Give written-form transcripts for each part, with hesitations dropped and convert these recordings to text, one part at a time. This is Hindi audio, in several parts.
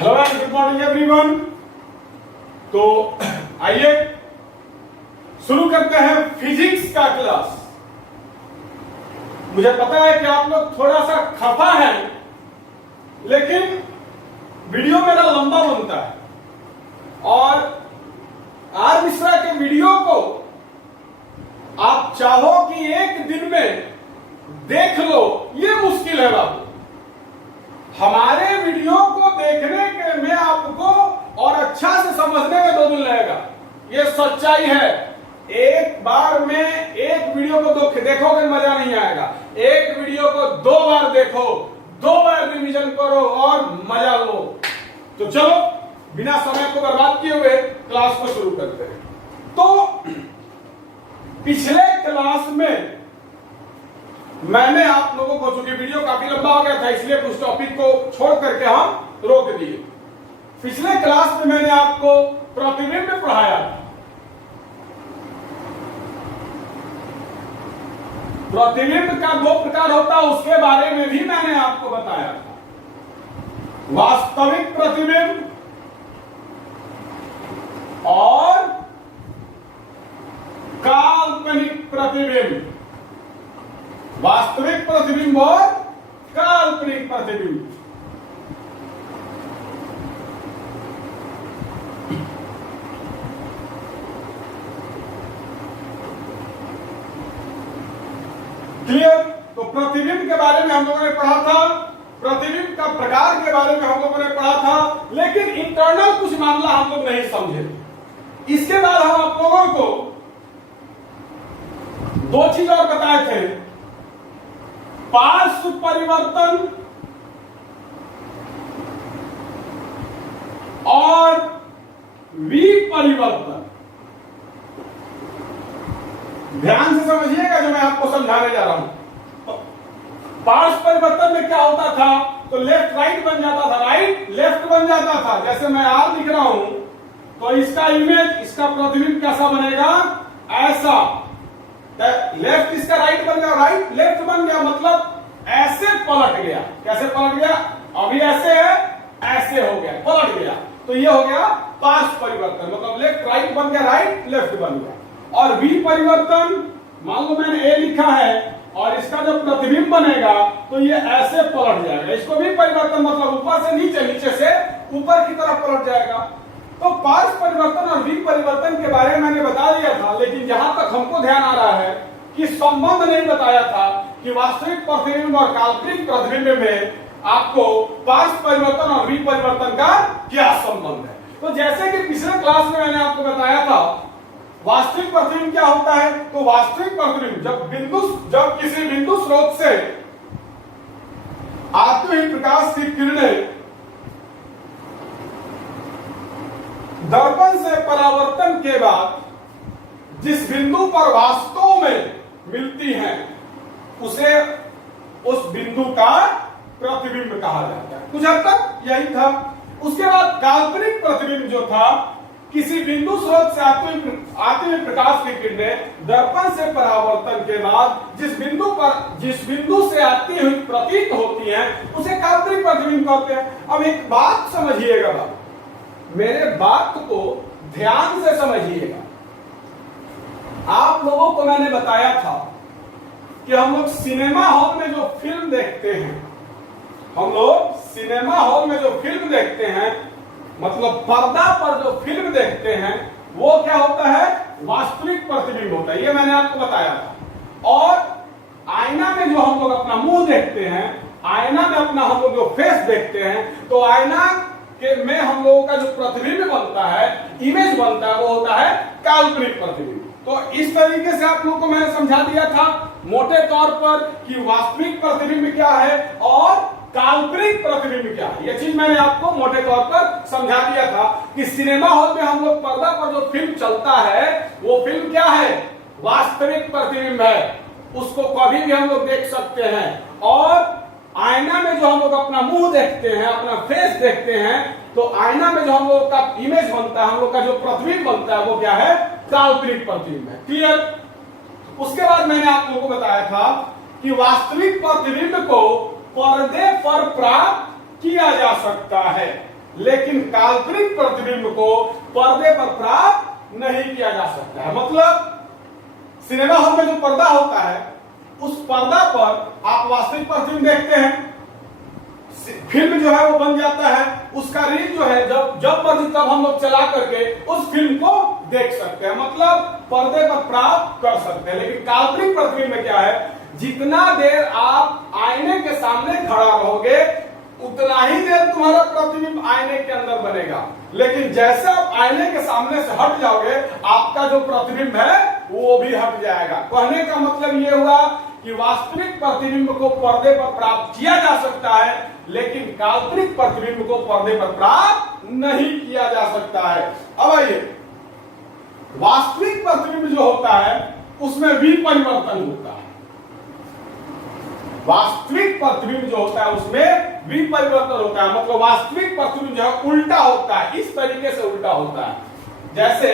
Hello and good morning everyone. तो आइए शुरू करते हैं फिजिक्स का क्लास। मुझे पता है कि आप लोग थोड़ा सा खफा हैं, लेकिन वीडियो मेरा लंबा बनता है और आर मिश्रा के वीडियो को आप चाहो कि एक दिन में देख लो, ये मुश्किल है बाबू। हमारे वीडियो को देखने के में आपको और अच्छा से समझने में 2 दिन लगेगा, ये सच्चाई है। एक बार में एक वीडियो को देखोगे मजा नहीं आएगा। एक वीडियो को 2 बार देखो, 2 बार रिवीजन करो और मजा लो। तो चलो बिना समय को बर्बाद किए हुए क्लास को शुरू करते हैं। तो पिछले क्लास में मैंने आप लोगों को, चूंकि वीडियो काफी लंबा हो गया था इसलिए कुछ टॉपिक को छोड़ करके हम रोक दिए। पिछले क्लास में मैंने आपको प्रतिबिंब पढ़ाया था। प्रतिबिंब का 2 प्रकार होता है, उसके बारे में भी मैंने आपको बताया था। वास्तविक प्रतिबिंब और काल्पनिक प्रतिबिंब। वास्तविक प्रतिबिंब और काल्पनिक प्रतिबिंब। क्लियर? तो प्रतिबिंब के बारे में हम लोगों ने पढ़ा था, प्रतिबिंब का प्रकार के बारे में हम लोगों ने पढ़ा था, लेकिन इंटरनल कुछ मामला हम लोग नहीं समझे। इसके बाद हम आप लोगों को 2 चीज और बताए थे, पार्श्व परिवर्तन और विपरिवर्तन। ध्यान से समझिएगा जो मैं आपको समझाने जा रहा हूं। पार्श्व परिवर्तन में क्या होता था, तो लेफ्ट राइट बन जाता था, राइट लेफ्ट बन जाता था। जैसे मैं आर लिख रहा हूं तो इसका इमेज, इसका प्रतिबिंब कैसा बनेगा, ऐसा। लेफ्ट इसका राइट बन गया, राइट लेफ्ट बन गया, मतलब ऐसे पलट गया। कैसे पलट गया? अभी ऐसे है, ऐसे हो गया, पलट गया। तो ये हो गया पार्श्व परिवर्तन, मतलब लेफ्ट राइट बन गया, राइट लेफ्ट बन गया। और विपरिवर्तन, मान लो मैंने ए लिखा है और इसका जब प्रतिबिंब बनेगा तो ये ऐसे पलट जाएगा। इसको भी परिवर्तन मतलब ऊपर से नीचे, नीचे से ऊपर की तरफ पलट जाएगा। तो पार्श्व परिवर्तन और विपरिवर्तन के बारे में मैंने बता दिया था, लेकिन जहां तक हमको ध्यान आ रहा है कि संबंध नहीं बताया था कि वास्तविक प्रतिबिंब और काल्पनिक प्रतिबिंब में आपको पार्श्व परिवर्तन और विपरिवर्तन का क्या संबंध है। तो जैसे कि पिछले क्लास में मैंने आपको बताया था, वास्तविक प्रतिबिंब क्या होता है, तो वास्तविक प्रतिबिंब जब किसी बिंदु स्रोत से आती हुई प्रकाश की किरणें दर्पण से परावर्तन के बाद जिस बिंदु पर वास्तव में मिलती हैं, उसे उस बिंदु का प्रतिबिंब कहा जाता है। कुछ हद तक यही था। उसके बाद काल्पनिक प्रतिबिंब जो था, किसी बिंदु स्रोत से आती हुई प्रकाश की किरणें दर्पण से परावर्तन के बाद जिस बिंदु से आती हुई प्रतीत होती हैं, उसे काल्पनिक प्रतिबिंब कहते हैं। अब एक बात समझिएगा बात, मेरे बात को ध्यान से समझिएगा। आप लोगों को मैंने बताया था कि हम लोग सिनेमा हॉल में जो फिल्म देखते हैं, मतलब पर्दा पर जो फिल्म देखते हैं, वो क्या होता है, वास्तविक प्रतिबिंब होता है। ये मैंने आपको बताया था। और आईना में जो हम लोग अपना मुंह देखते हैं, आईना में अपना हम लोग जो फेस देखते हैं, तो आईना में हम लोगों का जो प्रतिबिंब बनता है, इमेज बनता है, वो होता है काल्पनिक प्रतिबिंब। तो इस तरीके से आप लोगों को मैंने समझा दिया था मोटे तौर पर कि वास्तविक प्रतिबिंब क्या है और काल्पनिक प्रतिबिंब क्या है। यह चीज मैंने आपको मोटे तौर पर समझा दिया था कि सिनेमा हॉल में हम लोग पर्दा पर जो फिल्म चलता है, वो फिल्म क्या है, वास्तविक प्रतिबिंब है। उसको कभी भी हम लोग देख सकते हैं। और आईना में जो हम लोग अपना मुंह देखते हैं, अपना फेस देखते हैं, तो आईना में जो हम लोग का इमेज बनता है, हम लोग का जो प्रतिबिंब बनता है, वो क्या है, काल्पनिक प्रतिबिंब है। क्लियर? उसके बाद मैंने आप लोगों को बताया था कि वास्तविक प्रतिबिंब को पर्दे पर प्राप्त किया जा सकता है। लेकिन काल्पनिक प्रतिबिंब को पर्दे पर प्राप्त नहीं किया जा सकता है। मतलब सिनेमा हॉल में जो पर्दा होता है, उस पर्दा पर आप वास्तविक प्रतिबिंब देखते हैं, फिल्म जो है वो बन जाता है, उसका रील जो है जब मर्जी तब हम लोग चला करके उस फिल्म को देख सकते हैं, मतलब पर्दे पर प्राप्त कर सकते हैं। लेकिन काल्पनिक प्रतिबिंब में क्या है, जितना देर आप आईने के सामने खड़ा रहोगे उतना ही देर तुम्हारा प्रतिबिंब आईने के अंदर बनेगा, लेकिन जैसे आप आईने के सामने से हट जाओगे आपका जो प्रतिबिंब है वो भी हट जाएगा। कहने का मतलब ये हुआ कि वास्तविक प्रतिबिंब को पर्दे पर प्राप्त किया जा सकता है, लेकिन काल्पनिक प्रतिबिंब को पर्दे पर प्राप्त नहीं किया जा सकता है। अब आइए, वास्तविक प्रतिबिंब जो होता है उसमें विपरिवर्तन होता है। वास्तविक प्रतिबिंब जो होता है उसमें विपरिवर्तन होता है, मतलब वास्तविक प्रतिबिंब जो है उल्टा होता है, इस तरीके से उल्टा होता है। जैसे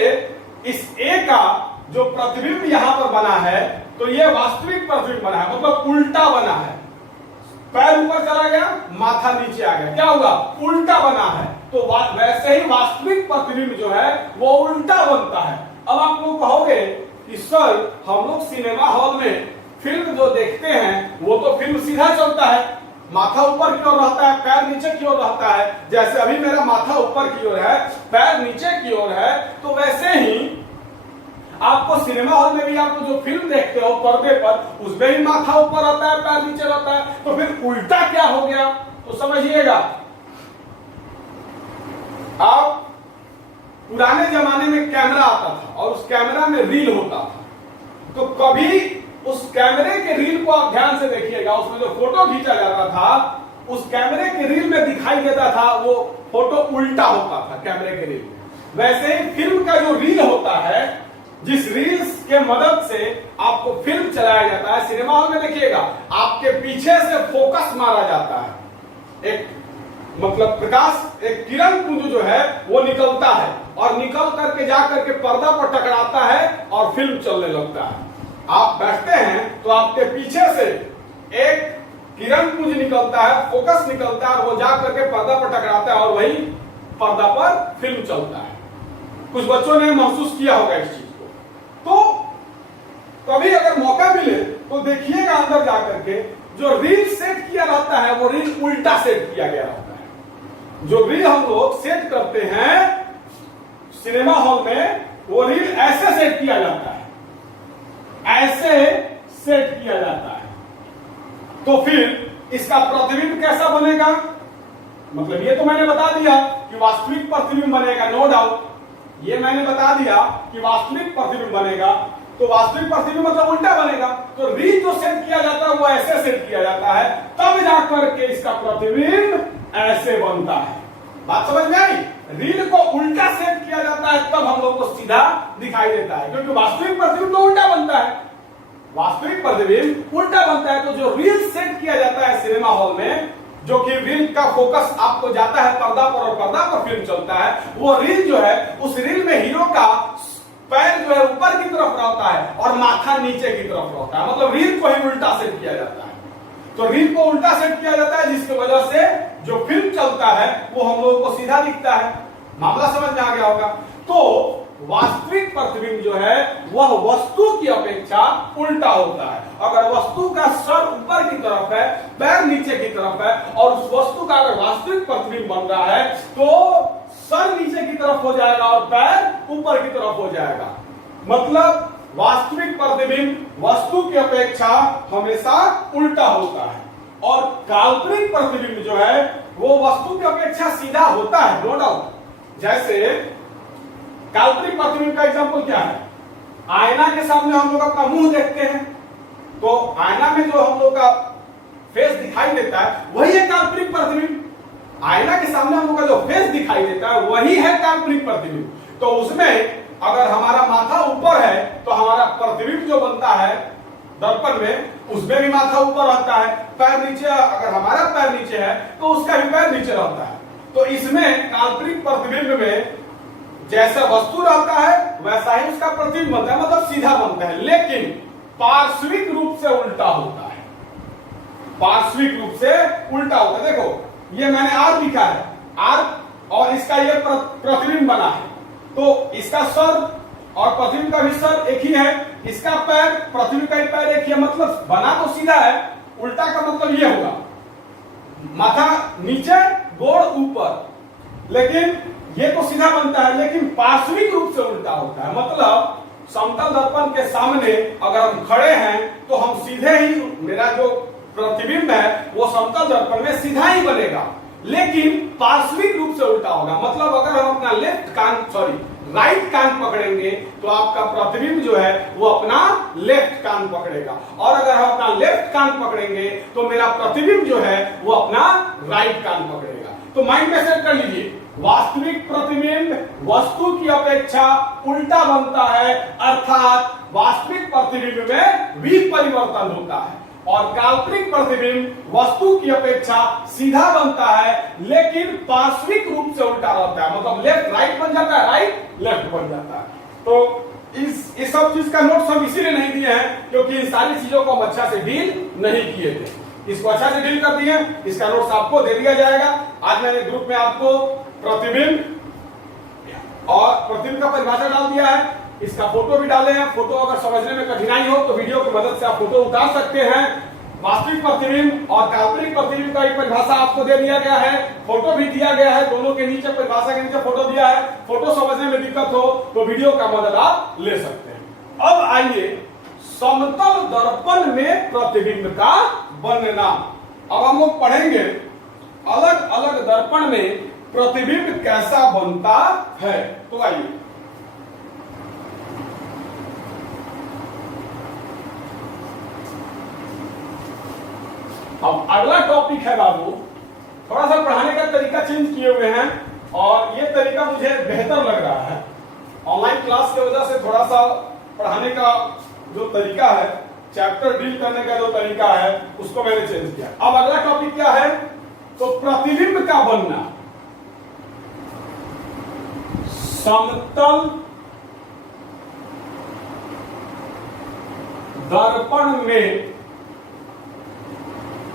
इस ए का जो प्रतिबिंब यहां पर बना है, तो ये वास्तविक प्रतिबिंब बना है, मतलब उल्टा बना है। पैर ऊपर चला गया, माथा नीचे आ गया, क्या होगा, उल्टा बना है। तो वैसे ही वास्तविक प्रतिबिंब जो है वो उल्टा बनता है। अब आप लोग कहोगे कि सर हम लोग सिनेमा हॉल में फिल्म जो देखते हैं वो तो फिल्म सीधा चलता है, माथा ऊपर की ओर रहता है, पैर नीचे की ओर रहता है। जैसे अभी मेरा माथा ऊपर की ओर है, पैर नीचे की ओर है, तो वैसे ही आपको सिनेमा हॉल में भी आपको जो फिल्म देखते हो पर्दे पर, उसमें भी माथा ऊपर रहता है, पैर नीचे रहता है। तो फिर उल्टा क्या हो गया, तो समझिएगा। आप पुराने जमाने में कैमरा आता था और उस कैमरा में रील होता था, तो कभी उस कैमरे के रील को आप ध्यान से देखिएगा, उसमें जो फोटो खींचा जाता था उस कैमरे के रील में दिखाई देता था वो फोटो उल्टा होता था कैमरे के रील। वैसे ही फिल्म का जो रील होता है, जिस रील्स के मदद से आपको फिल्म चलाया जाता है, सिनेमा हॉल में देखिएगा आपके पीछे से फोकस मारा जाता है, एक मतलब प्रकाश, एक किरण पुंज जो है वो निकलता है और निकल करके जा करके पर्दा पर टकराता है और फिल्म चलने लगता है। आप बैठते हैं तो आपके पीछे से एक किरण पुंज निकलता है, फोकस निकलता है और वो जा करके पर्दा पर टकराता है और वही पर्दा पर फिल्म चलता है। कुछ बच्चों ने महसूस किया होगा इस चीज को। तो कभी अगर मौका मिले तो देखिएगा अंदर जाकर के जो रील सेट किया रहता है वो रील उल्टा सेट किया गया रहता है। जो रील हम लोग सेट करते हैं सिनेमा हॉल में, वो रील ऐसे सेट किया जाता है, ऐसे सेट किया जाता है। तो फिर इसका प्रतिबिंब कैसा बनेगा, मतलब ये तो मैंने बता दिया कि वास्तविक प्रतिबिंब बनेगा, नो डाउट, ये मैंने बता दिया कि वास्तविक प्रतिबिंब बनेगा। तो वास्तविक प्रतिबिंब मतलब उल्टा बनेगा। तो रील जो सेट किया जाता है वो ऐसे सेट किया जाता है, तब जाकर के इसका प्रतिबिंब ऐसे बनता है। बात समझ में आई? रील को उल्टा सेट किया जाता है तब हम लोग को सीधा दिखाई देता है, क्योंकि वास्तविक प्रतिबिंब तो उल्टा बनता है। वास्तविक प्रतिबिंब उल्टा बनता है। तो जो रील सेट किया जाता है सिनेमा हॉल में, जो कि रील का फोकस आपको जाता है पर्दा पर और पर्दा पर फिल्म चलता है, वो रील जो है, उस रील में हीरो का पैर जो है ऊपर की तरफ रहता है और माथा नीचे की तरफ रहता है, मतलब रील को ही उल्टा सेट किया जाता है। तो रील को उल्टा सेट किया जाता है जिसकी वजह से जो फिल्म चलता है वो हम लोगों को सीधा दिखता है। मामला समझ में आ गया होगा। तो वास्तविक प्रतिबिंब जो है वह वस्तु की अपेक्षा उल्टा होता है। अगर वस्तु का सर ऊपर की तरफ है, पैर नीचे की तरफ है, और उस वस्तु का अगर वास्तविक प्रतिबिंब बन रहा है तो सर नीचे की तरफ हो जाएगा और पैर ऊपर की तरफ हो जाएगा। मतलब वास्तविक प्रतिबिंब वस्तु की अपेक्षा हमेशा उल्टा होता है, और काल्पनिक प्रतिबिंब जो है वो वस्तु की अपेक्षा सीधा होता है, नो डाउट। जैसे काल्पनिक प्रतिबिंब का एग्जांपल क्या है, आईना के सामने हम लोग अपना मुंह देखते हैं, तो आईना में जो हम लोग का फेस दिखाई देता है वही है काल्पनिक प्रतिबिंब। आईना के सामने हम लोग का जो फेस दिखाई देता है वही है काल्पनिक प्रतिबिंब। तो उसमें अगर हमारा माथा ऊपर है तो हमारा प्रतिबिंब जो बनता है दर्पण में, उसमें भी माथा ऊपर रहता है, पैर नीचे, अगर हमारा पैर नीचे है तो उसका भी पैर नीचे रहता है। तो इसमें काल्पनिक प्रतिबिंब में जैसा वस्तु रहता है वैसा ही उसका प्रतिबिंब बनता है, मतलब सीधा बनता है, लेकिन पार्श्विक रूप से उल्टा होता है। पार्श्विक रूप से उल्टा होता है। देखो ये मैंने आर लिखा है, आर और इसका ये प्रतिबिंब बना है, तो इसका सर और प्रतिबिंब का भी सर एक ही है, इसका पैर प्रतिबिंब का पैर एक ही है, मतलब बना तो सीधा है, उल्टा का मतलब ये होगा माथा नीचे गोड़ ऊपर, लेकिन ये तो सीधा बनता है, लेकिन पार्श्विक रूप से उल्टा होता है। मतलब समतल दर्पण के सामने अगर हम खड़े हैं तो हम सीधे ही, मेरा जो प्रतिबिंब है वो समतल दर्पण में सीधा ही बनेगा, लेकिन पार्श्विक रूप से उल्टा होगा। मतलब अगर हम अपना राइट कान पकड़ेंगे तो आपका प्रतिबिंब जो है वो अपना लेफ्ट कान पकड़ेगा, और अगर हम अपना लेफ्ट कान पकड़ेंगे तो मेरा प्रतिबिंब जो है वो अपना राइट कान पकड़ेगा। तो माइंड में सेट कर लीजिए, वास्तविक प्रतिबिंब वस्तु की अपेक्षा उल्टा बनता है, अर्थात वास्तविक प्रतिबिंब में विपरिवर्तन होता है, और काल्पनिक प्रतिबिंब वस्तु की अपेक्षा सीधा बनता है, लेकिन पार्श्विक रूप से उल्टा रहता है। मतलब लेफ्ट राइट बन जाता है, राइट लेफ्ट बन जाता है। तो इस सब चीज का नोट्स हम इसीलिए नहीं दिए हैं क्योंकि इन सारी चीजों को हम अच्छा से डील नहीं किए थे। इसको अच्छा से डील कर दिए, इसका नोट्स आपको दे दिया जाएगा। आज मैंने ग्रुप में आपको प्रतिबिंब और प्रतिबिंब का परिभाषा डाल दिया है, इसका फोटो भी डाले हैं। फोटो अगर समझने में कठिनाई हो तो वीडियो की मदद से आप फोटो उतार सकते हैं। वास्तविक प्रतिबिंब और काल्पनिक प्रतिबिंब का एक परिभाषा आपको दे दिया गया है, फोटो भी दिया गया है, दोनों के नीचे परिभाषा के नीचे फोटो दिया है। फोटो समझने में दिक्कत हो तो वीडियो का मदद आप ले सकते हैं। अब आइए समतल दर्पण में प्रतिबिंब का बनना। अब हम लोग पढ़ेंगे अलग अलग दर्पण में प्रतिबिंब कैसा बनता है। तो आइए अब अगला टॉपिक है बाबू, थोड़ा सा पढ़ाने का तरीका चेंज किए हुए हैं और ये तरीका मुझे बेहतर लग रहा है। ऑनलाइन क्लास की वजह से थोड़ा सा पढ़ाने का जो तरीका है, चैप्टर डील करने का जो तरीका है, उसको मैंने चेंज किया। अब अगला टॉपिक क्या है, तो प्रतिबिंब का बनना। समतल दर्पण में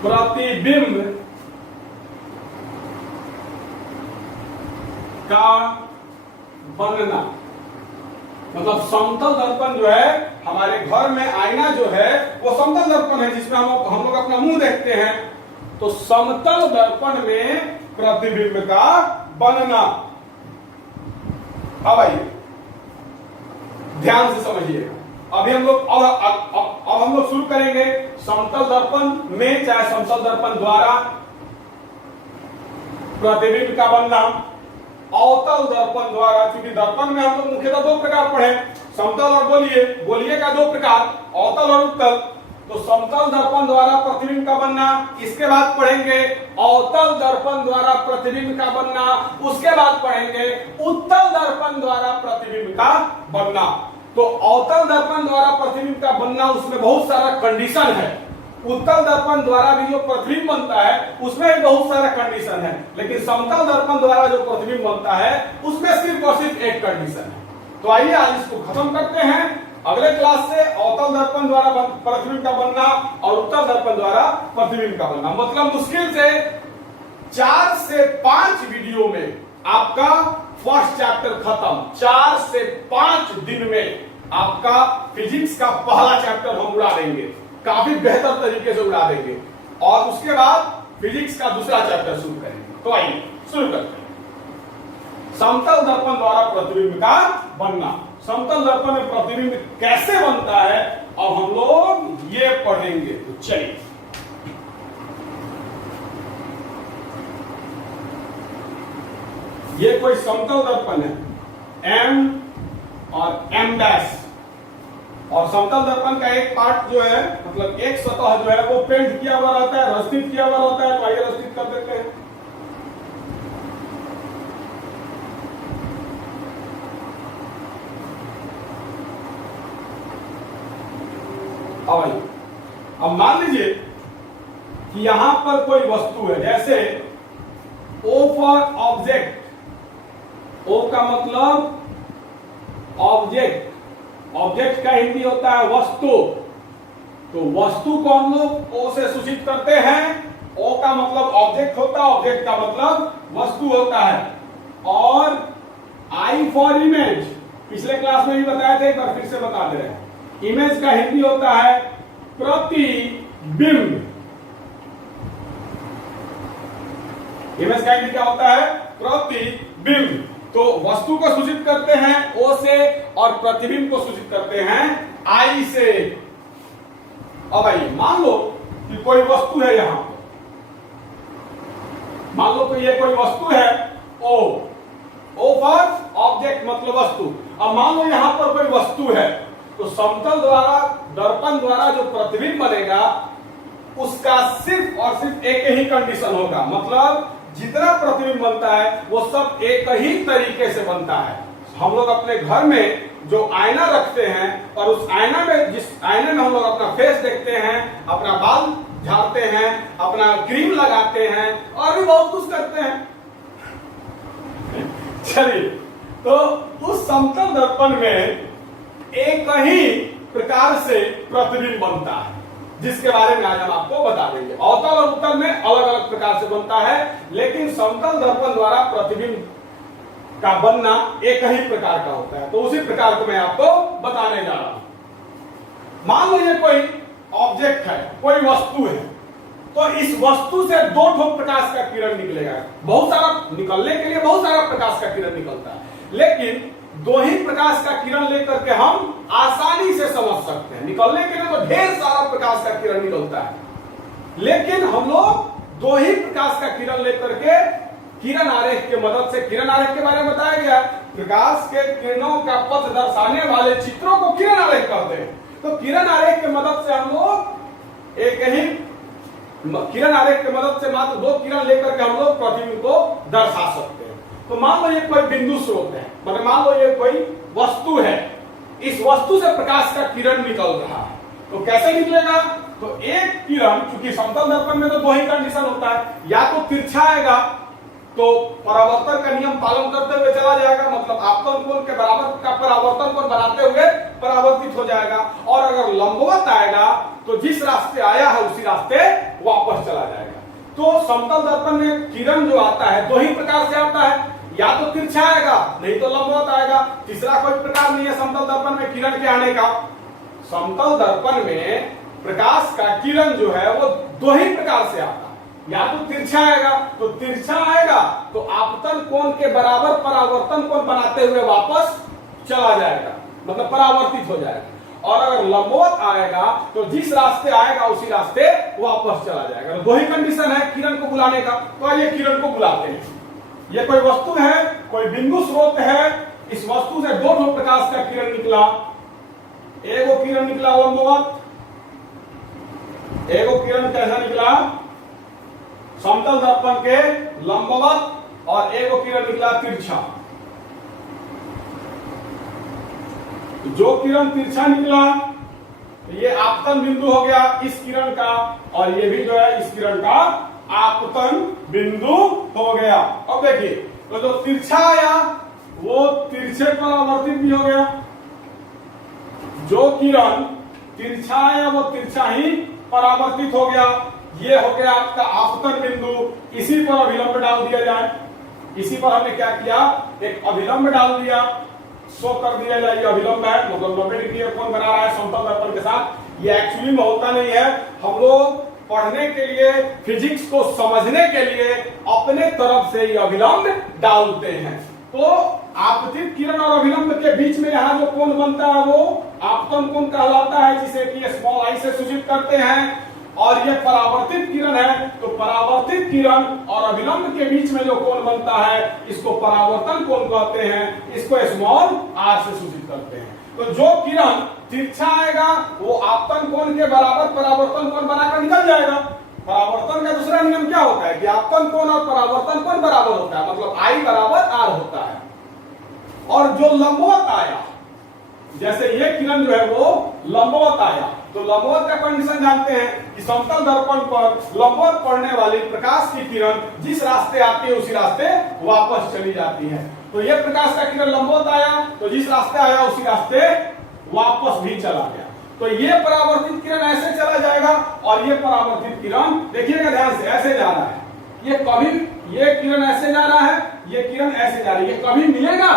प्रतिबिंब का बनना। मतलब समतल दर्पण जो है, हमारे घर में आईना जो है वो समतल दर्पण है जिसमें हम लोग अपना मुंह देखते हैं। तो समतल दर्पण में प्रतिबिंब का बनना। अब आइए ध्यान से समझिएगा। अभी हम लोग अब हम लोग शुरू करेंगे समतल दर्पण में चाहे समतल दर्पण द्वारा प्रतिबिंब का बनना, अवतल दर्पण द्वारा। क्योंकि दर्पण में हम लोग मुख्यतः दो प्रकार पढ़े, समतल और गोलीय का दो प्रकार, अवतल और उत्तल। तो समतल दर्पण द्वारा प्रतिबिंब का बनना, इसके बाद पढ़ेंगे अवतल दर्पण द्वारा प्रतिबिंब का बनना, उसके बाद पढ़ेंगे उत्तल दर्पण द्वारा प्रतिबिंब का बनना। तो अवतल दर्पण द्वारा प्रतिबिंब का बनना, उसमें बहुत सारा कंडीशन है। उत्तल दर्पण द्वारा भी जो प्रतिबिंब बनता है उसमें भी बहुत सारा कंडीशन है, लेकिन समतल दर्पण द्वारा जो प्रतिबिंब बनता है उसमें सिर्फ और सिर्फ एक कंडीशन है। तो आइए आज इसको खत्म करते हैं। अगले क्लास से अवतल दर्पण द्वारा प्रतिबिंब का बनना और उत्तल दर्पण द्वारा प्रतिबिंब का बनना, मतलब मुश्किल से 4 से 5 वीडियो में आपका फर्स्ट चैप्टर खत्म। 4 से 5 दिन में आपका फिजिक्स का पहला चैप्टर हम उड़ा देंगे, काफी बेहतर तरीके से उड़ा देंगे, और उसके बाद फिजिक्स का दूसरा चैप्टर शुरू करेंगे। तो आइए शुरू करते हैं। समतल दर्पण द्वारा प्रतिबिंब का बनना। समतल दर्पण में प्रतिबिंब कैसे बनता है अब हम लोग ये पढ़ेंगे। तो चलिए ये कोई समतल दर्पण है M और M डैश, और समतल दर्पण का एक पार्ट जो है, मतलब एक सतह जो है वो पेंट किया हुआ रहता है, रस्तित किया हुआ रहता है। तो आइए रस्तित कर देते हैं। अब मान लीजिए कि यहां पर कोई वस्तु है, जैसे O फॉर ऑब्जेक्ट। O का मतलब ऑब्जेक्ट, ऑब्जेक्ट का हिंदी होता है वस्तु। तो वस्तु को हम लोग O से सूचित करते हैं। O का मतलब ऑब्जेक्ट होता है, ऑब्जेक्ट का मतलब वस्तु होता है। और आई फॉर इमेज, पिछले क्लास में भी बताया था, एक बार फिर से बता दे रहे हैं। इमेज का हिंदी होता है प्रतिबिंब। इमेज का हिंदी क्या होता है? प्रतिबिंब। तो वस्तु को सूचित करते हैं ओ से और प्रतिबिंब को सूचित करते हैं आई से। अब भाई मान लो कि कोई वस्तु है यहां पर, मान लो कि ये कोई वस्तु है ओ, ओ फॉर ऑब्जेक्ट मतलब वस्तु। अब मान लो यहां पर कोई वस्तु है, तो समतल द्वारा दर्पण द्वारा जो प्रतिबिंब बनेगा उसका सिर्फ और सिर्फ एक ही कंडीशन होगा, मतलब जितना प्रतिबिंब बनता है वो सब एक ही तरीके से बनता है। हम लोग अपने घर में जो आईना रखते हैं और उस आईना में, जिस आईने में हम लोग अपना फेस देखते हैं, अपना बाल झाड़ते हैं, अपना क्रीम लगाते हैं और भी बहुत कुछ करते हैं। चलिए, तो उस समतल दर्पण में एक ही प्रकार से प्रतिबिंब बनता है, जिसके बारे में आज हम आपको बता देंगे। अवतल और उत्तल में अलग अलग प्रकार से बनता है, लेकिन समतल दर्पण द्वारा प्रतिबिंब का बनना एक ही प्रकार का होता है। तो उसी प्रकार को मैं आपको बताने जा रहा हूं। मान लो ये कोई ऑब्जेक्ट है, कोई वस्तु है, तो इस वस्तु से दो ठोक प्रकाश का किरण निकलेगा। बहुत सारा निकलने के लिए बहुत सारा प्रकाश का किरण निकलता है, लेकिन दो ही प्रकाश का किरण लेकर के हम आसानी से समझ सकते हैं। निकलने के लिए तो ढेर सारा प्रकाश का किरण निकलता है, लेकिन हम लोग दो ही प्रकाश का किरण लेकर के किरण आरेख के मदद से, किरण आरेख के बारे में बताया गया, प्रकाश के किरणों का पथ दर्शाने वाले चित्रों को किरण आरेख कहते हैं। तो किरण आरेख के मदद से हम लोग एक ही किरण आरेख के मदद से मात्र दो किरण लेकर के हम लोग प्रतिबिंब को दर्शा सकते हैं। तो मान लो ये कोई बिंदु स्रोत है, मतलब मान लो ये कोई वस्तु है, इस वस्तु से प्रकाश का किरण निकल रहा है, तो कैसे निकलेगा? तो एक किरण, चूंकि समतल दर्पण में तो दो ही कंडीशन होता है, या तो तिरछा आएगा तो परावर्तन का नियम पालन करते हुए चला जाएगा, मतलब आपतन कोण के बराबर का परावर्तन कोण बनाते हुए परावर्तित हो जाएगा, और अगर लंबवत आएगा तो जिस रास्ते आया है उसी रास्ते वापस चला जाएगा। तो समतल दर्पण में किरण जो आता है दो ही प्रकार से आता है, या तो तिरछा आएगा नहीं तो लंबवत आएगा। तीसरा कोई प्रकार नहीं है समतल दर्पण में किरण के आने का। समतल दर्पण में प्रकाश का किरण जो है वो दो ही प्रकार से आता है, या तो तिरछा आएगा, तो तिरछा आएगा तो आपतन कोण के बराबर परावर्तन कोण बनाते हुए वापस चला जाएगा, मतलब परावर्तित हो जाएगा, और अगर लंबवत आएगा तो जिस रास्ते आएगा उसी रास्ते वापस चला जाएगा। तो दो ही कंडीशन है किरण को बुलाने का। तो आइए किरण को बुलाते हैं। ये कोई वस्तु है, कोई बिंदु स्रोत है, इस वस्तु से दो ठो प्रकाश का किरण निकला, एगो किरण निकला लंबवत, एगो किरण कैसा निकला? समतल दर्पण के लंबवत, और एगो किरण निकला तिरछा। जो किरण तिरछा निकला ये आपतन बिंदु हो गया इस किरण का, और ये भी जो है इस किरण का आपतन बिंदु हो गया। अब देखिए, तो जो तिरछा आया वो तिरछे परावर्तित भी हो गया, जो किरण तिरछा आया वो तिरछा ही परावर्तित हो गया। ये हो गया आपका आपतन बिंदु। इसी पर अभिलंब डाल दिया जाए, इसी पर हमने क्या किया, एक अभिलंब डाल दिया, शो कर दिया जाए ये अभिलंब है, मतलब 90 डिग्री कोण बना रहा है समतल दर्पण के साथ। ये एक्चुअली में होता नहीं है, हम लोग पढ़ने के लिए, फिजिक्स को समझने के लिए अपने तरफ से ये अभिलंब डालते हैं। तो आपतित किरण और अभिलंब के बीच में यहाँ जो कोण बनता है वो आपतन कोण कहलाता है, जिसे कि स्मॉल आई से सूचित करते हैं। और ये परावर्तित किरण है, तो परावर्तित किरण और अभिलंब के बीच में जो कोण बनता है इसको परावर्तन कोण कहते हैं, इसको स्मॉल आर से सूचित करते हैं। तो जो किरण तिरछा आएगा वो आपतन कोण के बराबर परावर्तन कोण बनाकर निकल जाएगा। परावर्तन का दूसरा नियम क्या होता है कि आपतन कोण और परावर्तन कोण बराबर होता है, मतलब आई बराबर आर होता है। और जो लंबवत आया, जैसे ये किरण जो है वो लंबवत आया, तो लंबवत का कंडीशन जानते हैं कि समतल दर्पण पर लंबवत पड़ने वाली प्रकाश की किरण जिस रास्ते आती है उसी रास्ते वापस चली जाती है। तो ये प्रकाश का किरण लंबवत आया तो जिस रास्ते आया उसी रास्ते वापस भी चला गया। तो ये परावर्तित किरण ऐसे चला जाएगा, और ये परावर्तित किरण देखिएगा ध्यान से, ऐसे जा रहा है, ये कभी ये किरण ऐसे जा रहा है, ये किरण ऐसे जा रही है, कभी मिलेगा?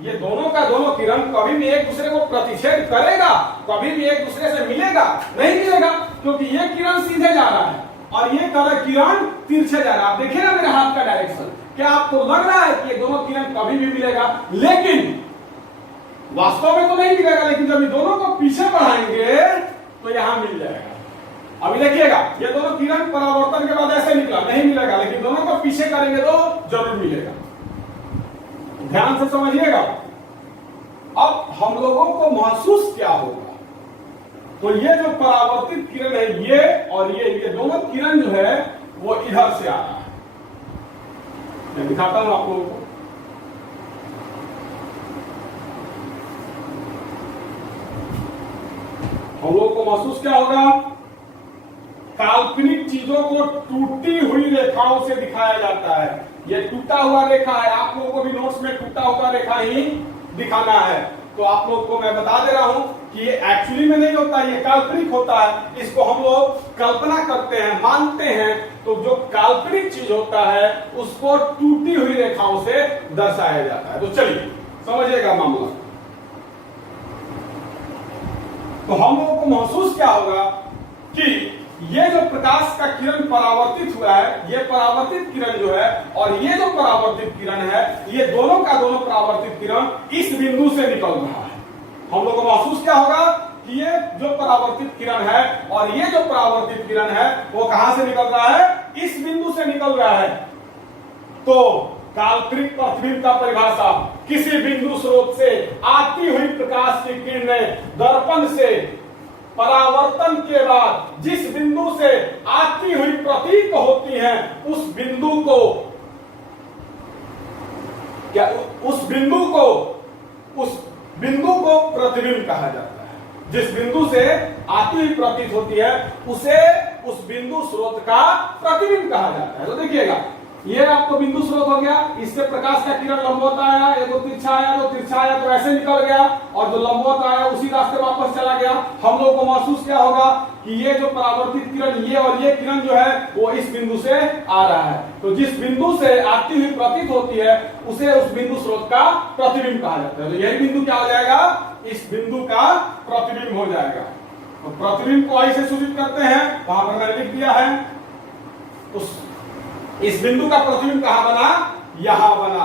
ये दोनों का दोनों किरण कभी भी एक दूसरे को प्रतिच्छेद करेगा? कभी भी एक दूसरे से मिलेगा? नहीं मिलेगा, क्योंकि ये किरण सीधे जा रहा है और ये किरण तिरछे जा रहा है। आप देखिए ना मेरे हाथ का डायरेक्शन, क्या आपको लग रहा है कि ये दोनों किरण कभी भी मिलेगा? लेकिन वास्तव में तो नहीं मिलेगा, लेकिन जब ये दोनों को पीछे बढ़ाएंगे तो यहां मिल जाएगा। अभी देखिएगा, ये दोनों किरण परावर्तन के बाद ऐसे निकला, नहीं मिलेगा, लेकिन दोनों को पीछे करेंगे तो जरूर मिलेगा। ध्यान से समझिएगा। अब हम लोगों को महसूस क्या होगा? तो ये जो परावर्तित किरण है, ये और ये दोनों किरण जो है वो इधर से आ रहा है। मैं दिखाता हूं आप लोगों को। हम लोगों को महसूस क्या होगा? काल्पनिक चीजों को टूटी हुई रेखाओं से दिखाया जाता है। ये टूटा हुआ रेखा है, आप लोगों को भी नोट्स में टूटा हुआ रेखा ही दिखाना है। तो आप लोगों को मैं बता दे रहा हूं कि ये एक्चुअली में नहीं होता, ये काल्पनिक होता है। इसको हम लोग कल्पना करते हैं, मानते हैं। तो जो काल्पनिक चीज होता है उसको टूटी हुई रेखाओं से दर्शाया जाता है। तो चलिए समझिएगा मामला। तो हम लोगों को महसूस क्या होगा कि ये जो प्रकाश का किरण परावर्तित हुआ है, ये परावर्तित किरण जो है और ये जो परावर्तित किरण है, ये दोनों का दोनों परावर्तित किरण इस बिंदु से निकल रहा है। हम लोग को महसूस क्या होगा कि ये जो परावर्तित किरण है और ये जो परावर्तित किरण है वो कहां से निकल रहा है? इस बिंदु से निकल रहा है। तो काल्पनिक प्रतिबिंब का परिभाषा, किसी बिंदु स्रोत से आती हुई प्रकाश की किरणें दर्पण से परावर्तन के बाद जिस बिंदु से आती हुई प्रतीत होती हैं, उस बिंदु को क्या उस बिंदु को प्रतिबिंब कहा जाता है। जिस बिंदु से आती हुई प्रतीत होती है उसे उस बिंदु स्रोत का प्रतिबिंब कहा जाता है। तो देखिएगा, ये आपको बिंदु स्रोत हो गया, इससे प्रकाश का किरण लंबवत आया, एक तिरछा आया, दो तिरछा आया, तो ऐसे निकल गया, और जो लंबवत आया उसी रास्ते वापस चला गया। हम लोग को महसूस क्या होगा कि ये जो परावर्तित किरण, ये और ये किरण जो है वो इस बिंदु से आ रहा है। तो जिस बिंदु से आती हुई प्रतीत होती है उसे उस बिंदु स्रोत का प्रतिबिंब कहा जाता है। तो यही बिंदु क्या हो जाएगा? इस बिंदु का प्रतिबिंब हो जाएगा। तो प्रतिबिंब को आई से सूचित करते हैं, वहां पर मैंने लिख दिया है। इस बिंदु का प्रतिबिंब कहां बना? यहां बना।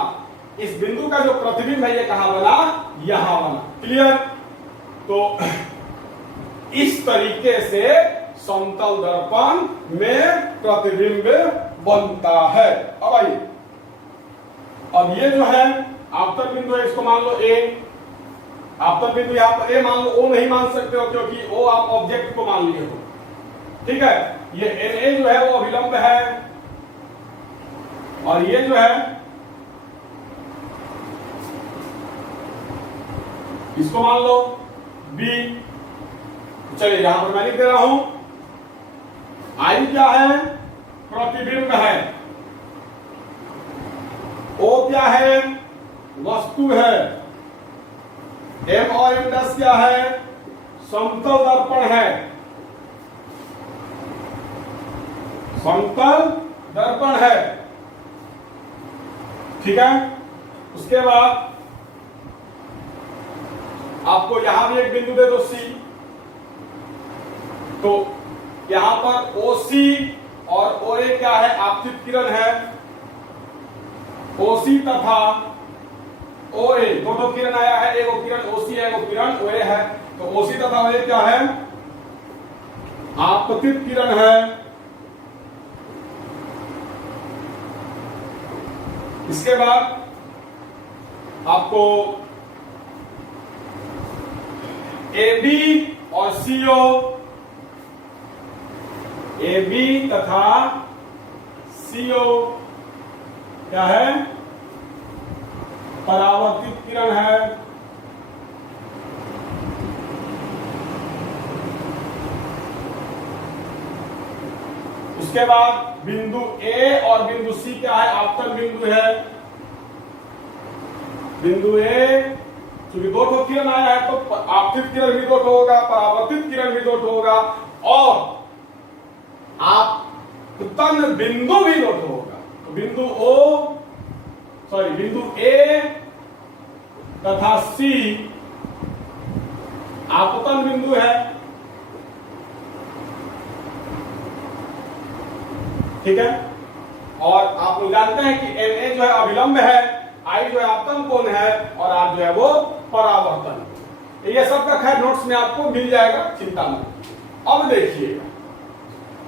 इस बिंदु का जो प्रतिबिंब है ये कहां बना? यहां बना। क्लियर? तो इस तरीके से समतल दर्पण में प्रतिबिंब बनता है। अब आइए, अब ये जो है आपतन बिंदु है, इसको मान लो ए। आपतन बिंदु यहां पर ए मान लो, ओ नहीं मान सकते हो क्योंकि ओ आप ऑब्जेक्ट को मान लिए हो। ठीक है, ये एन जो है वो अभिलंब है और ये जो है इसको मान लो बी। चलिए यहां पर मैं लिख दे रहा हूं, आई क्या है? प्रतिबिंब है। ओ क्या है? वस्तु है। एम और एम डैश क्या है? समतल दर्पण है। समतल दर्पण है। ठीक है, उसके बाद आपको यहां भी एक बिंदु दे दो सी। तो यहां पर OC और OA क्या है? आपतित किरण है। OC तथा OA दोनों किरण आया है, एक किरण OC है, एक किरण OA है। तो OC तथा OA क्या है? आपतित किरण है। इसके बाद आपको AB और CO, AB तथा CO क्या है? परावर्तित किरण है। उसके बाद बिंदु A और बिंदु C क्या है? आपतन बिंदु है। बिंदु A क्योंकि दो ठो किरण आया है तो आपतित किरण भी दो ठो होगा, परावर्तित किरण भी दो ठो होगा और आपतन बिंदु भी दो ठो होगा। तो बिंदु ए तथा सी आपतन बिंदु है, ठीक है। और आप लोग जानते हैं कि NA जो है अभिलंब है, I जो है आपतन कोण है और R जो है वो परावर्तन। ये सब का खैर नोट्स में आपको मिल जाएगा, चिंता मत। अब देखिएगा,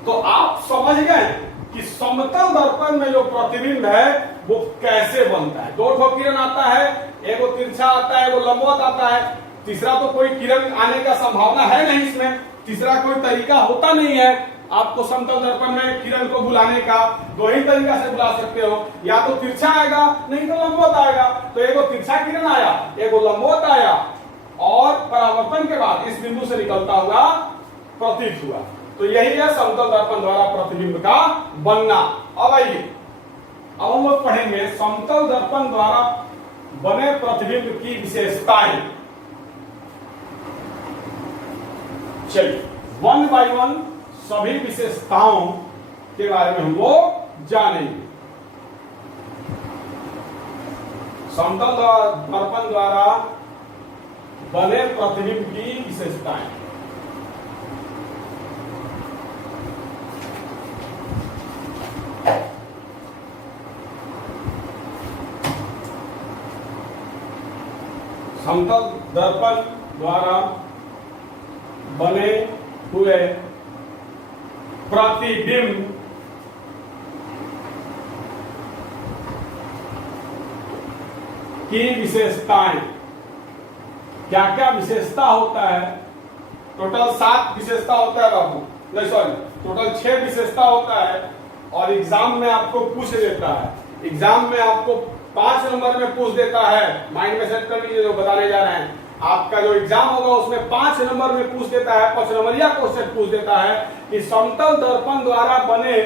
तो आप समझ गए कि समतल दर्पण में जो प्रतिबिंब है वो कैसे बनता है। दो ठो किरण आता है, एगो तिरछा आता है, एगो लंबवत आता है। तीसरा तो कोई किरण आने का संभावना है नहीं, इसमें तीसरा कोई तरीका होता नहीं है आपको समतल दर्पण में किरण को बुलाने का। दो ही तरीका से बुला सकते हो, या तो तिरछा आएगा नहीं तो लंबवत आएगा। तो एगो तिरछा किरण आया, एगो लंबवत आया, और परावर्तन के बाद इस बिंदु से निकलता हुआ प्रतीत हुआ। तो यही है समतल दर्पण द्वारा प्रतिबिंब का बनना। अब आइए, अब हम लोग पढ़ेंगे समतल दर्पण द्वारा बने प्रतिबिंब की विशेषताएं। चलिए वन बाय वन सभी विशेषताओं के बारे में हम लोग जानेंगे। समतल दर्पण द्वारा बने प्रतिबिंब की विशेषताएं। समतल दर्पण द्वारा बने हुए प्रतिबिंब की विशेषताएं। क्या क्या विशेषता होता है? टोटल 7 विशेषता होता है बाबू, नहीं सॉरी, टोटल 6 विशेषता होता है। और एग्जाम में आपको पूछ देता है, एग्जाम में आपको 5 नंबर में पूछ देता है। माइंड में सेट कर लीजिए, जो बताने जा रहे हैं। आपका जो एग्जाम होगा उसमें 5 नंबर में पूछ देता है, 5 नंबरिया क्वेश्चन पूछ देता है कि समतल दर्पण द्वारा बने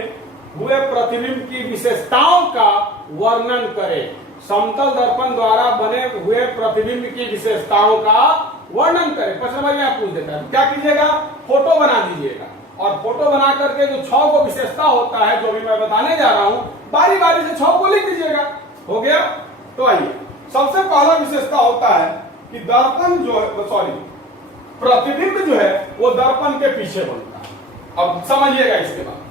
हुए प्रतिबिंब की विशेषताओं का वर्णन करें। समतल दर्पण द्वारा बने हुए प्रतिबिंब की विशेषताओं का वर्णन करें, 5 नंबरिया पूछ देता है। क्या कीजिएगा, फोटो बना दीजिएगा, और फोटो बना करके जो 6 को विशेषता होता है, जो भी मैं बताने जा रहा हूं, बारी बारी से 6 को लिख दीजिएगा। हो गया? तो आइए, सबसे पहला विशेषता होता है कि दर्पण जो है, सॉरी, प्रतिबिंब जो है वो दर्पण के पीछे बनता है। अब समझिएगा, इसके बाद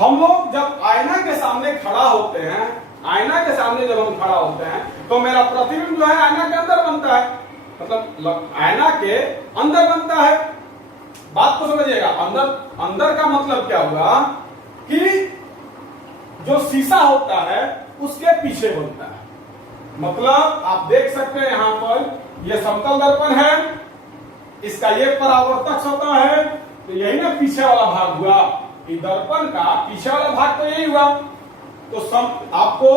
हम लोग जब आईना के सामने खड़ा होते हैं, आईना के सामने जब हम खड़ा होते हैं तो मेरा प्रतिबिंब जो है आईना के अंदर बनता है, मतलब आईना के अंदर बनता है। बात को समझिएगा, अंदर का मतलब क्या हुआ कि जो शीशा होता है उसके पीछे बनता है। मतलब आप देख सकते हैं यहां पर ये समतल दर्पण है, इसका ये परावर्तक सतह है, तो यही ना पीछे वाला भाग हुआ। दर्पण का पीछे वाला भाग तो यही हुआ। तो आपको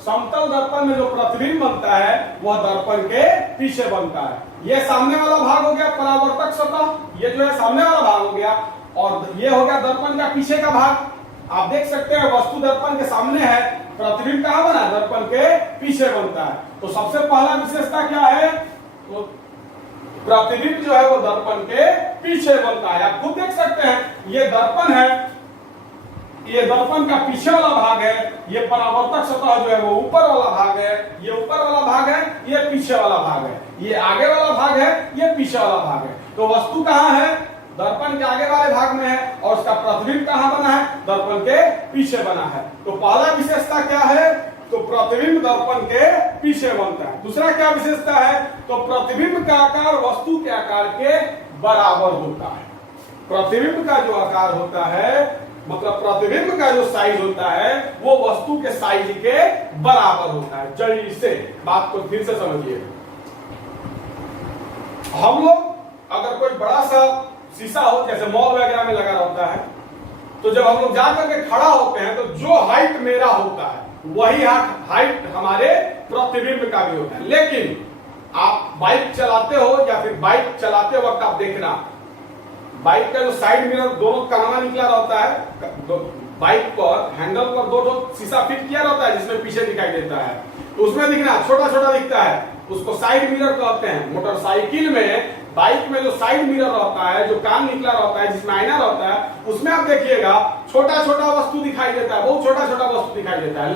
समतल दर्पण में जो प्रतिबिंब बनता है वह दर्पण के पीछे बनता है। यह सामने वाला भाग हो गया परावर्तक सतह, ये जो है सामने वाला भाग हो गया, और ये हो गया दर्पण का पीछे का भाग। आप देख सकते हैं वस्तु दर्पण के सामने है, प्रतिबिंब कहां बना? दर्पण के पीछे बनता है। तो सबसे पहला विशेषता क्या है? तो प्रतिबिंब जो है वो दर्पण के पीछे बनता है। आप खुद देख सकते हैं, ये दर्पण है, ये दर्पण का पीछे वाला भाग है, ये परावर्तक सतह जो है वो ऊपर वाला भाग है, ये ऊपर वाला भाग है, ये पीछे वाला भाग है, ये आगे वाला भाग है, ये पीछे वाला भाग है। तो वस्तु कहां है? दर्पण के आगे वाले भाग में है, और उसका प्रतिबिंब कहां बना है? दर्पण के पीछे बना है। तो पहला विशेषता क्या है? तो प्रतिबिंब दर्पण के पीछे बनता है। दूसरा क्या विशेषता है? तो प्रतिबिंब का आकार वस्तु के आकार के बराबर होता है। प्रतिबिंब का जो आकार होता है, मतलब प्रतिबिंब का जो साइज होता है वो वस्तु के साइज के बराबर होता है। जल्दी से बात को फिर से समझिए। हम लोग अगर कोई बड़ा सा शीशा हो, जैसे मॉल वगैरह में लगा होता है, तो जब हम लोग जाकर के खड़ा होते हैं तो जो हाइट मेरा होता है वही हाइट हमारे प्रतिबिंब का भी होता है। लेकिन आप बाइक चलाते हो या फिर बाइक चलाते वक्त आप देखना, बाइक का जो साइड मिरर दोनों कनामा निकला रहता है, बाइक पर हैंडल पर 2 शीशा फिट किया रहता है जिसमें पीछे दिखाई देता है, तो उसमें दिखना छोटा छोटा दिखता है, उसको साइड मिरर कहते हैं। मोटरसाइकिल में बाइक में जो साइड मिरर रहता है, जो कान निकला रहता है, जिसमें आईना रहता है, उसमें आप देखिएगा छोटा छोटा वस्तु दिखाई देता है, बहुत छोटा छोटा वस्तु दिखाई देता है,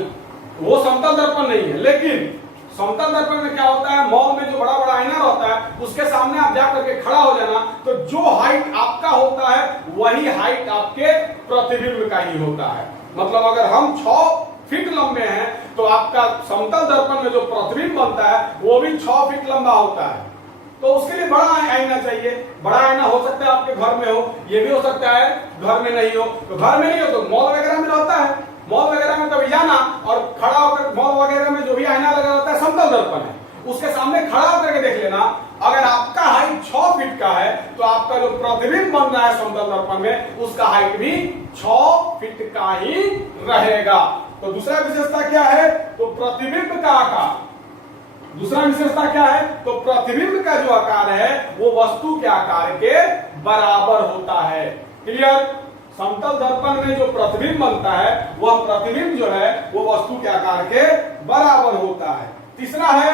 वो समतल दर्पण नहीं है। लेकिन समतल दर्पण में क्या होता है, मॉल में जो बड़ा बड़ा आईना रहता है उसके सामने आप जाकर के खड़ा हो जाना, तो जो हाइट आपका होता है वही हाइट आपके प्रतिबिंब का ही होता है। मतलब अगर हम 6 फीट लंबे हैं तो आपका समतल दर्पण में जो प्रतिबिंब बनता है वो भी 6 फीट लंबा होता है। तो उसके लिए बड़ा आईना चाहिए। बड़ा आईना हो सकता है आपके घर में हो, ये भी हो सकता है घर में नहीं हो। तो घर में नहीं हो तो मॉल वगैरह में रहता है, मॉल वगैरह में कभी जाना और खड़ा होकर, मॉल वगैरह में जो भी आईना लगा रहता है समतल दर्पण है, उसके सामने खड़ा होकर के देख लेना। अगर आपका हाइट 6 फीट का है तो आपका जो प्रतिबिंब बन रहा है समतल दर्पण में उसका हाइट भी 6 फीट का ही रहेगा। तो दूसरा विशेषता क्या है, तो प्रतिबिंब का आकार। दूसरा विशेषता क्या है, तो प्रतिबिंब का जो आकार है वो वस्तु के आकार के बराबर होता है। क्लियर? समतल दर्पण में जो प्रतिबिंब बनता है वह प्रतिबिंब जो है वो वस्तु के आकार के बराबर होता है। तीसरा है,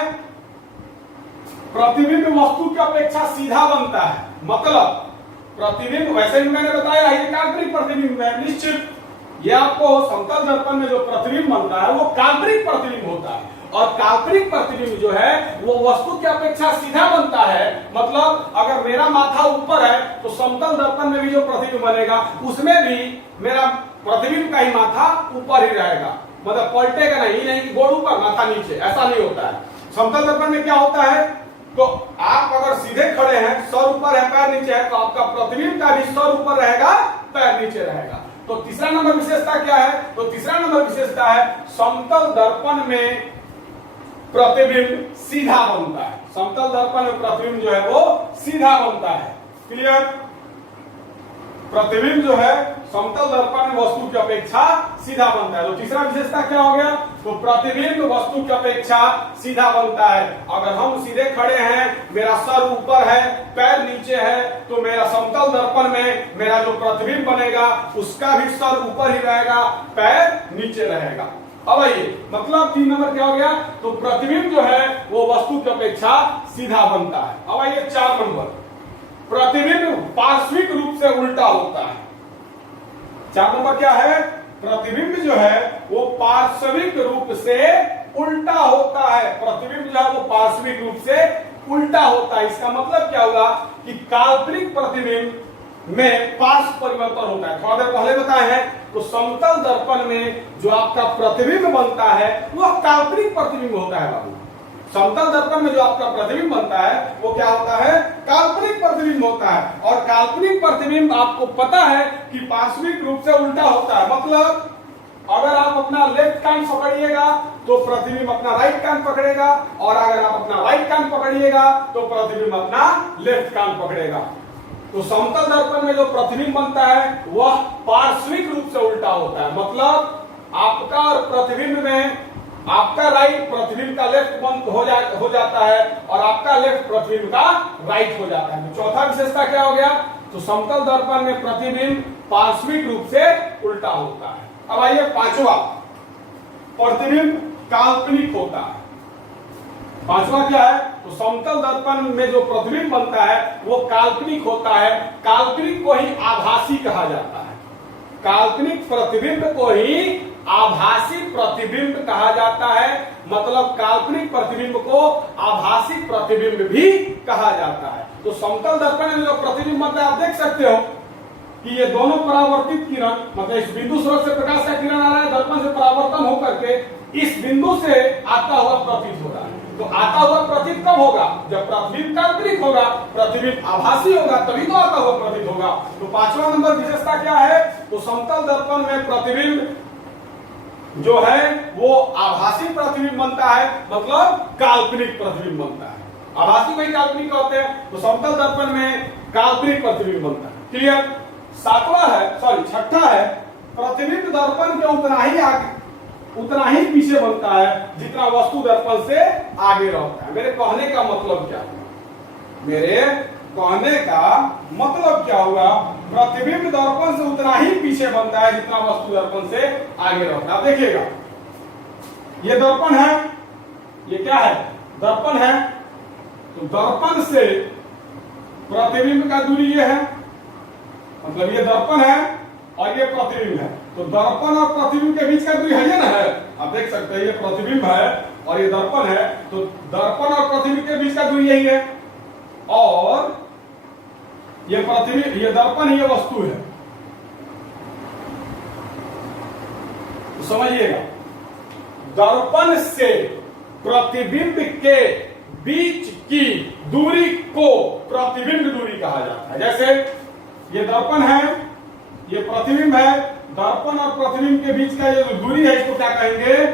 प्रतिबिंब वस्तु की अपेक्षा सीधा बनता है। मतलब प्रतिबिंब, वैसे भी मैंने बताया ये काल्पनिक प्रतिबिंब है, निश्चित ये आपको समतल दर्पण में जो प्रतिबिंब बनता है वो काल्पनिक प्रतिबिंब होता है। और काल्पनिक प्रतिबिंब जो है वो वस्तु की अपेक्षा सीधा बनता है। मतलब अगर मेरा माथा ऊपर है तो समतल दर्पण में भी जो प्रतिबिंब बनेगा उसमें भी मेरा प्रतिबिंब का ही माथा ऊपर ही रहेगा, मतलब पलटेगा नहीं गोड़ ऊपर माथा नीचे, ऐसा नहीं होता है। समतल दर्पण में क्या होता है, तो आप अगर सीधे खड़े हैं, सर ऊपर है पैर नीचे है, तो आपका प्रतिबिंब का भी सर ऊपर रहेगा पैर नीचे रहेगा। तो तीसरा नंबर विशेषता क्या है, तो तीसरा नंबर विशेषता है समतल दर्पण में प्रतिबिंब सीधा बनता है। समतल दर्पण में प्रतिबिंब जो है वो सीधा बनता है। क्लियर? प्रतिबिंब जो है समतल दर्पण में वस्तु की अपेक्षा सीधा बनता है। तो तीसरा विशेषता क्या हो गया, तो प्रतिबिंब वस्तु की अपेक्षा सीधा बनता है। अगर हम सीधे खड़े हैं, मेरा सर ऊपर है पैर नीचे है, तो मेरा समतल दर्पण में मेरा जो प्रतिबिंब बनेगा उसका भी सर ऊपर ही रहेगा पैर नीचे रहेगा। अब आइए, मतलब 3 नंबर क्या हो गया, तो प्रतिबिंब जो है वो वस्तु की अपेक्षा सीधा बनता है। अब आइए 4 नंबर, प्रतिबिंब पार्श्विक रूप से उल्टा होता है। 4 नंबर क्या है, प्रतिबिंब जो है वो पार्श्विक रूप से उल्टा होता है। प्रतिबिंब जो है वो पार्श्विक रूप से उल्टा होता है। इसका मतलब क्या होगा कि काल्पनिक प्रतिबिंब में पार्श्व परिवर्तन होता है। थोड़ा देर पहले बताए हैं, तो समतल दर्पण में जो आपका प्रतिबिंब बनता है वह काल्पनिक प्रतिबिंब होता है बाबू। समतल दर्पण में जो आपका प्रतिबिंब बनता है वो क्या होता है, काल्पनिक प्रतिबिंब होता है। और काल्पनिक प्रतिबिंब आपको पता है कि पार्श्विक रूप से उल्टा होता है। मतलब अगर आप अपना लेफ्ट कान पकड़िएगा तो प्रतिबिंब अपना राइट कान पकड़ेगा, और अगर आप अपना राइट कान पकड़िएगा तो प्रतिबिंब अपना लेफ्ट कान पकड़ेगा। तो समतल दर्पण में जो प्रतिबिंब बनता है वह पार्श्विक रूप से उल्टा होता है। मतलब आपका और प्रतिबिंब में आपका राइट प्रतिबिंब का लेफ्ट बंद हो जाता है और आपका लेफ्ट प्रतिबिंब का राइट हो जाता है। तो चौथा विशेषता क्या हो गया, तो समतल दर्पण में प्रतिबिंब पार्श्विक रूप से उल्टा होता है। अब आइए 5वां, प्रतिबिंब काल्पनिक होता है। 5वां क्या है, तो समतल दर्पण में जो प्रतिबिंब बनता है वो काल्पनिक होता है। काल्पनिक को ही आभासी कहा जाता है। काल्पनिक प्रतिबिंब को ही आभासी प्रतिबिंब कहा जाता है। मतलब काल्पनिक प्रतिबिंब को आभासी प्रतिबिंब भी कहा जाता है। तो समतल दर्पण में जो प्रतिबिंब बनता है आप देख सकते हो कि ये दोनों परावर्तित किरण, मतलब इस बिंदु स्रोत से प्रकाश का किरण आ रहा है, दर्पण से परावर्तन होकर के इस बिंदु से आता हुआ प्रतीत हो रहा है। तो आता हुआ प्रतीत कब होगा, जब प्रतिबिंब काल्पनिक होगा, प्रतिबिंब आभासी होगा, तभी तो आता हुआ प्रतीत होगा। तो 5वां नंबर विशेषता क्या है, तो समतल दर्पण में प्रतिबिंब जो है वो आभासी प्रतिबिंब बनता है, मतलब काल्पनिक प्रतिबिंब बनता है। आभासी वही काल्पनिक होते हैं, तो समतल दर्पण में काल्पनिक प्रतिबिंब बनता है। क्लियर? 6ठा है, प्रतिबिंब दर्पण के उतना ही पीछे बनता है जितना वस्तु दर्पण से आगे रहता है। मेरे कहने का मतलब क्या है, मेरे कहने का मतलब क्या होगा, प्रतिबिंब दर्पण से उतना ही पीछे बनता है जितना वस्तु दर्पण से आगे रहता है। देखिएगा, ये दर्पण है, ये क्या है, दर्पण है। तो दर्पण से प्रतिबिंब का दूरी ये है, मतलब ये दर्पण है और ये प्रतिबिंब है। तो दर्पण और प्रतिबिंब के बीच का दूरी है ये ना है, आप देख सकते हैं ये प्रतिबिंब है और ये दर्पण है, तो दर्पण और प्रतिबिंब के बीच का दूरी यही है। और ये प्रतिबिंब, ये दर्पण, ये वस्तु है। तो समझिएगा, दर्पण से प्रतिबिंब के बीच की दूरी को प्रतिबिंब दूरी कहा जाता है। जैसे ये दर्पण है, ये प्रतिबिंब है, दर्पण और प्रतिबिंब के बीच का ये जो दूरी है इसको क्या कहेंगे?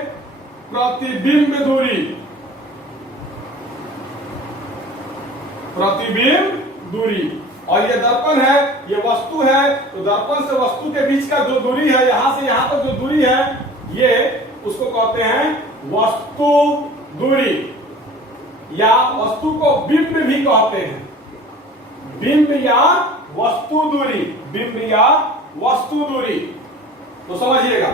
प्रतिबिंब दूरी। प्रतिबिंब दूरी। और ये दर्पण है, ये वस्तु है, तो दर्पण से वस्तु के बीच का जो दूरी है, यहां से यहां तक जो दूरी है, ये उसको कहते हैं वस्तु दूरी, या वस्तु को बिंब भी कहते हैं। बिंब या वस्तु दूरी, बिंब या वस्तु दूरी। तो समझिएगा,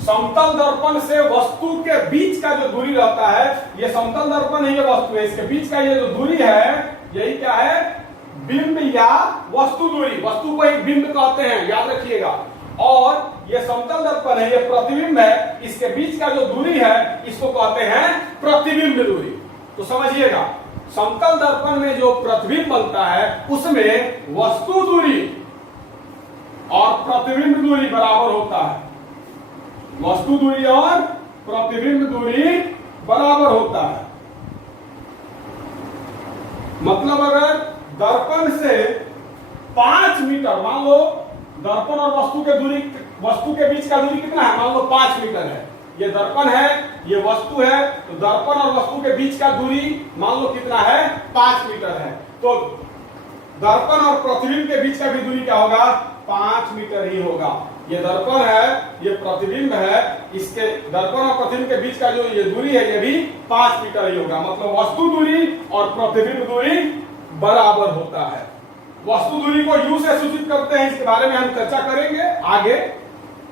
समतल दर्पण से वस्तु के बीच का जो दूरी रहता है, ये समतल दर्पण है, ये वस्तु है, इसके बीच का ये जो दूरी है, यही क्या है? बिंब या वस्तु दूरी। वस्तु को ही बिंब कहते हैं, याद रखिएगा। और ये समतल दर्पण है, ये प्रतिबिंब है, इसके बीच का जो दूरी है इसको कहते हैं प्रतिबिंब दूरी। तो समझिएगा, समतल दर्पण में जो प्रतिबिंब बनता है उसमें वस्तु दूरी और प्रतिबिंब दूरी बराबर होता है। वस्तु दूरी और प्रतिबिंब दूरी बराबर होता है। मतलब अगर दर्पण से 5 मीटर, मान लो दर्पण और वस्तु के दूरी, वस्तु के बीच का दूरी कितना है? मान लो 5 मीटर है। ये दर्पण है, ये वस्तु है, तो दर्पण और वस्तु के बीच का दूरी मान लो कितना है? 5 मीटर है। तो दर्पण और प्रतिबिंब के बीच का भी दूरी क्या होगा? 5 मीटर ही होगा। ये दर्पण है, ये प्रतिबिंब है, इसके दर्पण और प्रतिबिंब के बीच का जो ये दूरी है, ये भी 5 मीटर ही होगा। मतलब वस्तु दूरी और प्रतिबिंब दूरी बराबर होता है। वस्तु दूरी को यू से सूचित करते हैं, इसके बारे में हम चर्चा करेंगे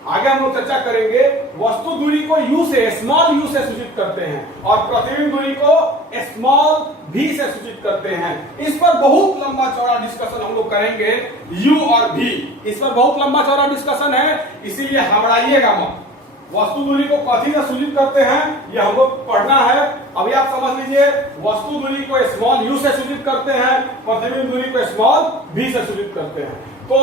आगे हम लोग चर्चा करेंगे। वस्तु दूरी को यू से, स्मॉल यू से सूचित करते हैं और प्रतिबिंब दूरी को स्मॉल भी से सूचित करते हैं। इस पर बहुत लंबा चौड़ा डिस्कशन हम लोग करेंगे, यू और भी। इस पर बहुत लंबा चौड़ा डिस्कशन है, इसीलिए घबराइएगा मत। वस्तु दूरी को कथी से सूचित करते हैं ये हम लोग पढ़ना है। अभी आप समझ लीजिए, वस्तु दूरी को स्मॉल यू से सूचित करते हैं, प्रतिबिंब दूरी को स्मॉल भी से सूचित करते हैं। तो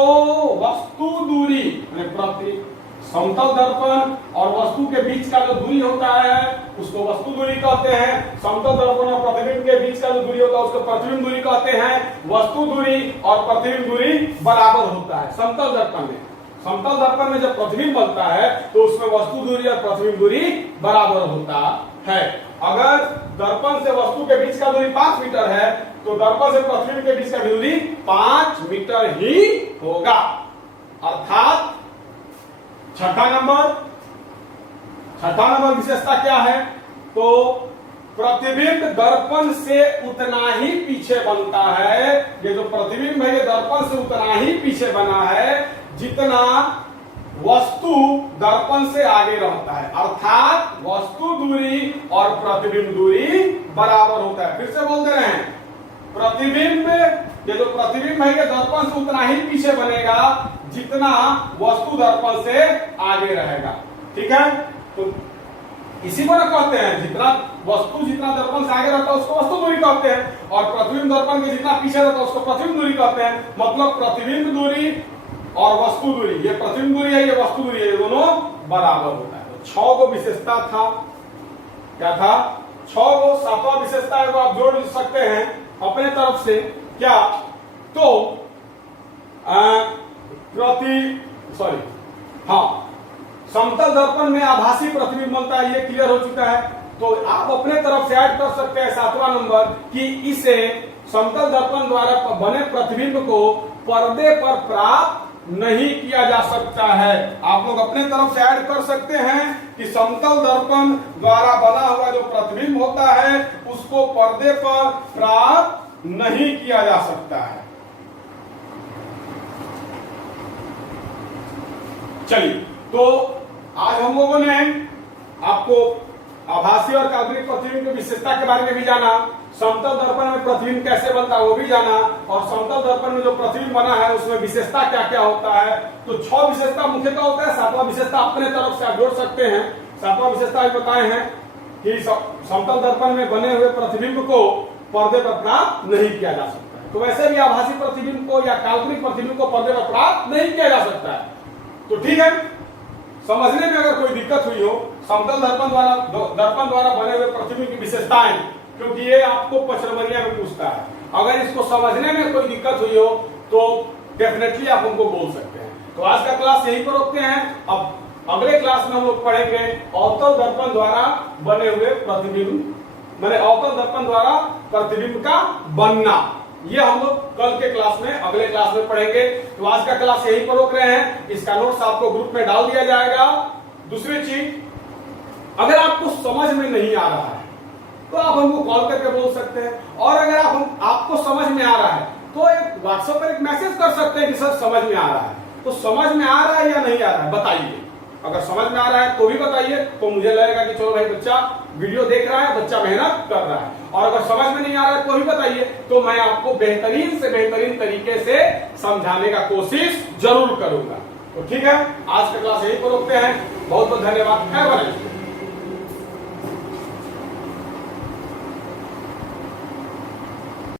वस्तु दूरी प्रति समतल दर्पण और वस्तु के बीच का जो दूरी होता है उसको वस्तु दूरी कहते हैं। समतल दर्पण और प्रतिबिंब के बीच का जो दूरी होता है उसको प्रतिबिंब दूरी कहते हैं। वस्तु दूरी और प्रतिबिंब दूरी बराबर होता है समतल दर्पण में। समतल दर्पण में जब प्रतिबिंब बनता है तो उसमें वस्तु दूरी और प्रतिबिंब दूरी बराबर होता है। अगर दर्पण से वस्तु के बीच का दूरी 5 मीटर है तो दर्पण से प्रतिबिंब के बीच का दूरी 5 मीटर ही होगा। अर्थात छठा नंबर विशेषता क्या है? तो प्रतिबिंब दर्पण से उतना ही पीछे बनता है। ये जो प्रतिबिंब है ये दर्पण से उतना ही पीछे बना है जितना वस्तु दर्पण से आगे रहता है। अर्थात वस्तु दूरी और प्रतिबिंब दूरी बराबर होता है। फिर से बोल दे रहे हैं, प्रतिबिंब, ये जो प्रतिबिंब है ये दर्पण से उतना ही पीछे बनेगा जितना वस्तु दर्पण से आगे रहेगा। ठीक है, तो इसी को ना कहते हैं, जितना वस्तु जितना दर्पण से आगे रहता है उसको वस्तु दूरी कहते हैं, और प्रतिबिंब दर्पण के जितना पीछे रहता है उसको प्रतिबिंब दूरी कहते हैं। मतलब प्रतिबिंब दूरी और वस्तु दूरी, ये प्रतिबिंब दूरी है, ये वस्तु दूरी है, ये दोनों बराबर होता है। तो 6 को विशेषता था, क्या था? 6 को। 7वां विशेषता है वो आप जोड़ सकते हैं अपने तरफ से। क्या? तो समतल दर्पण में आभासी प्रतिबिंब बनता है, ये क्लियर हो चुका है। तो आप अपने तरफ से ऐड कर सकते हैं 7वां नंबर कि इसे समतल दर्पण द्वारा बने प्रतिबिंब को पर्दे पर प्राप्त नहीं किया जा सकता है। आप लोग अपने तरफ से ऐड कर सकते हैं कि समतल दर्पण द्वारा बना हुआ जो प्रतिबिंब होता है उसको पर्दे पर प्राप्त नहीं किया जा सकता है। चलिए, तो आज हम लोगों ने आपको आभासी और काल्पनिक प्रतिबिंब की विशेषता के बारे में भी जाना, समतल दर्पण में प्रतिबिंब कैसे बनता है वो भी जाना, और समतल दर्पण में जो प्रतिबिंब बना है उसमें विशेषता क्या क्या होता है। तो 6 विशेषता मुख्यतः होता है, 7वां विशेषता अपने तरफ से आप जोड़ सकते हैं। 7वां विशेषता भी बताए हैं कि समतल दर्पण में बने हुए प्रतिबिंब को पर्दे पर प्राप्त नहीं किया जा सकता है। तो वैसे भी आभासी प्रतिबिंब को या काल्पनिक प्रतिबिंब को पर्दे पर प्राप्त नहीं किया जा सकता है। तो ठीक है, समझने में अगर कोई दिक्कत हुई हो, समतल दर्पण द्वारा बने हुए प्रतिबिंब की विशेषताएं, क्योंकि ये आपको 5 नंबरिया में पूछता है, अगर इसको समझने में कोई दिक्कत हुई हो तो डेफिनेटली आप उनको बोल सकते हैं। तो आज का क्लास यहीं पर रोकते हैं। अब अगले क्लास में हम लोग पढ़ेंगे अवतल दर्पण द्वारा बने हुए प्रतिबिंब, मैंने अवतल दर्पण द्वारा प्रतिबिंब का बनना, ये हम लोग कल के क्लास में, अगले क्लास में पढ़ेंगे। तो आज का क्लास यहीं पर रोक रहे हैं, इसका नोट्स आपको ग्रुप में डाल दिया जाएगा। दूसरी चीज, अगर आपको समझ में नहीं आ रहा है तो आप हमको कॉल करके बोल सकते हैं, और अगर आपको समझ में आ रहा है तो एक व्हाट्सएप पर एक मैसेज कर सकते हैं कि सर समझ में आ रहा है। तो समझ में आ रहा है या नहीं आ रहा है बताइए। अगर समझ में आ रहा है तो भी बताइए, तो मुझे लगेगा कि चलो भाई बच्चा वीडियो देख रहा है, बच्चा मेहनत कर रहा है। और अगर समझ में नहीं आ रहा है तो भी बताइए, तो मैं आपको बेहतरीन से बेहतरीन तरीके से समझाने का कोशिश जरूर करूंगा। तो ठीक है, आज का क्लास यहीं पर रोकते हैं। बहुत बहुत धन्यवाद।